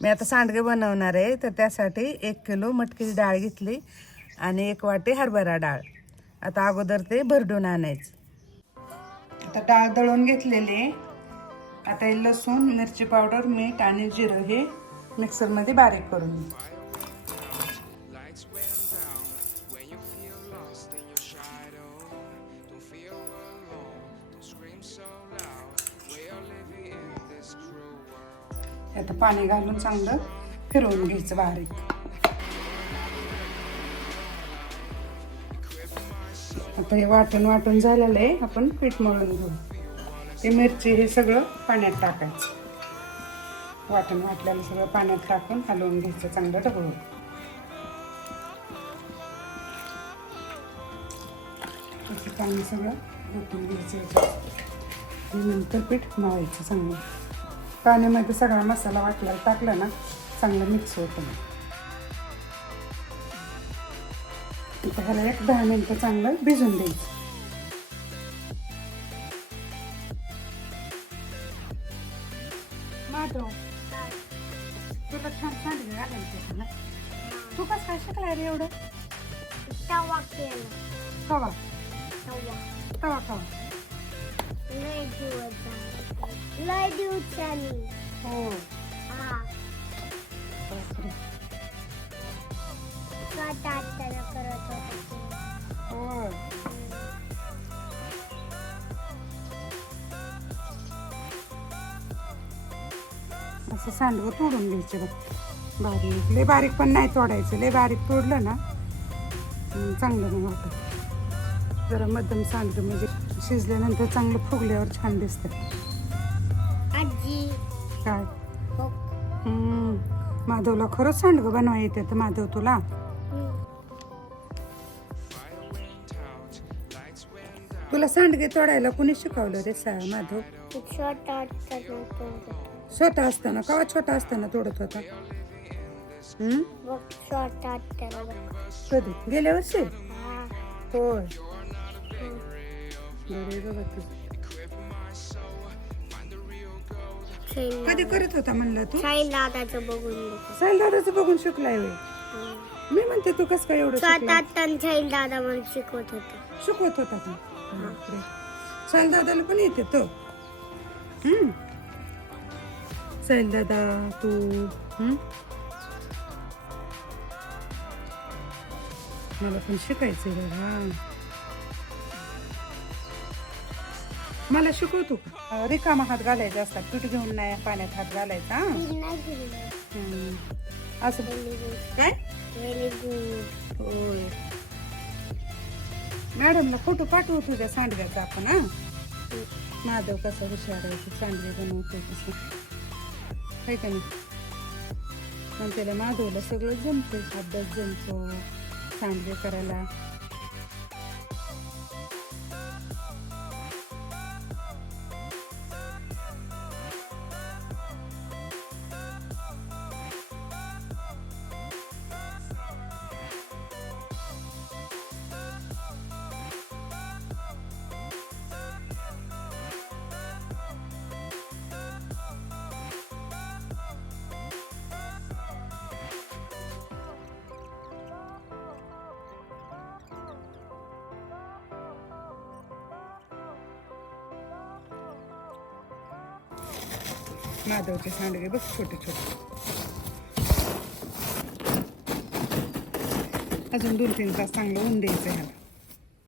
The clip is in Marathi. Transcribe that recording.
मी आता सांडगे बनवणार आहे तर त्यासाठी एक किलो मटकीची डाळ घेतली आणि एक वाटी हरभरा डाळ. आता अगोदर ते भरडून आणायचं. आता डाळ दळून घेतलेली आता हे लसूण मिरची पावडर मीठ आणि जिरं हे मिक्सरमध्ये बारीक करून आता पाणी घालून चांगलं फिरवून घ्यायचं बारीक. आता हे वाटण वाटून झालेलं आहे आपण पीठ मळून घेऊ. हे मिरची हे सगळं पाण्यात टाकायचं. वाटण वाटल्याला सगळं पाण्यात टाकून हलवून घ्यायचं चांगलं ढवळून. त्याचं पाणी सगळं ओतून घ्यायचं नंतर पीठ मळायचं चांगलं. पाण्यामध्ये सगळा मसाला वाटलेला टाकला ना चांगलं मिक्स होतं मग. ह्याला एक दहा मिनटं चांगलं भिजून द्यायचं. माधव तुला छान सांडगे घालायचे होते ना? तू कसं काय शिकलाय रे एवढं? तवा केला. तवा? कवा लय दिवसांनी. हो. हा. बापरे. करत होते. हो. असं सांडवं तोडून घ्यायचे बघ. बारीक. लय बारीक पण नाही तोडायचं. लय बारीक तोडलं ना चांगलं नाही वाटत. जरा मध्यम सांडगं म्हणजे शिजल्यानंतर चांगलं फुगल्यावर छान दिसतं. आजी काय हो. हम्म, माधवला खरंच सांडगं बनवा येते तर माधव तुला. तुला सांडगे तोडायला कुणी शिकवलं रे सा माधव स्वतः. छोटा असताना कवा छोटा असताना तोडत होता हम्म? स्वतः. कधी गेल्या वर्षी. होय बरे बाबा तू कधी करत होता म्हणलं तू? छैन दादाचं बघून बघ. साईल दादाचं बघून शिकलाय होय. हा. मी म्हणते तू कस काय एवढं स्वतः छैन दादा मला शिकवत होते. शिकवत होता बापरे. साईल दादाला पण येते तो. हम्म. साईल दादा तू हम्म? मला पण शिकायचंय बाबा मला शिकवतो. रिकामा हात घालायचे असतात पीठ घेऊन नाही पाण्यात हात घालायचा हा? असं. काय. होय. मॅडमला फोटो पाठवू तुझ्या सांडग्याचा आपण हा? माधव कसा हुशार आहे ते सांडगे बनवतो कसं आहे का नाही? पण त्याला माधवला सगळं जमतं अभ्यास जमतो सांडगे करायला. माधवचे सांडगे बघ छोटे छोटे. अजून दोन तीन तास चांगलं ऊन द्यायचं ह्याला.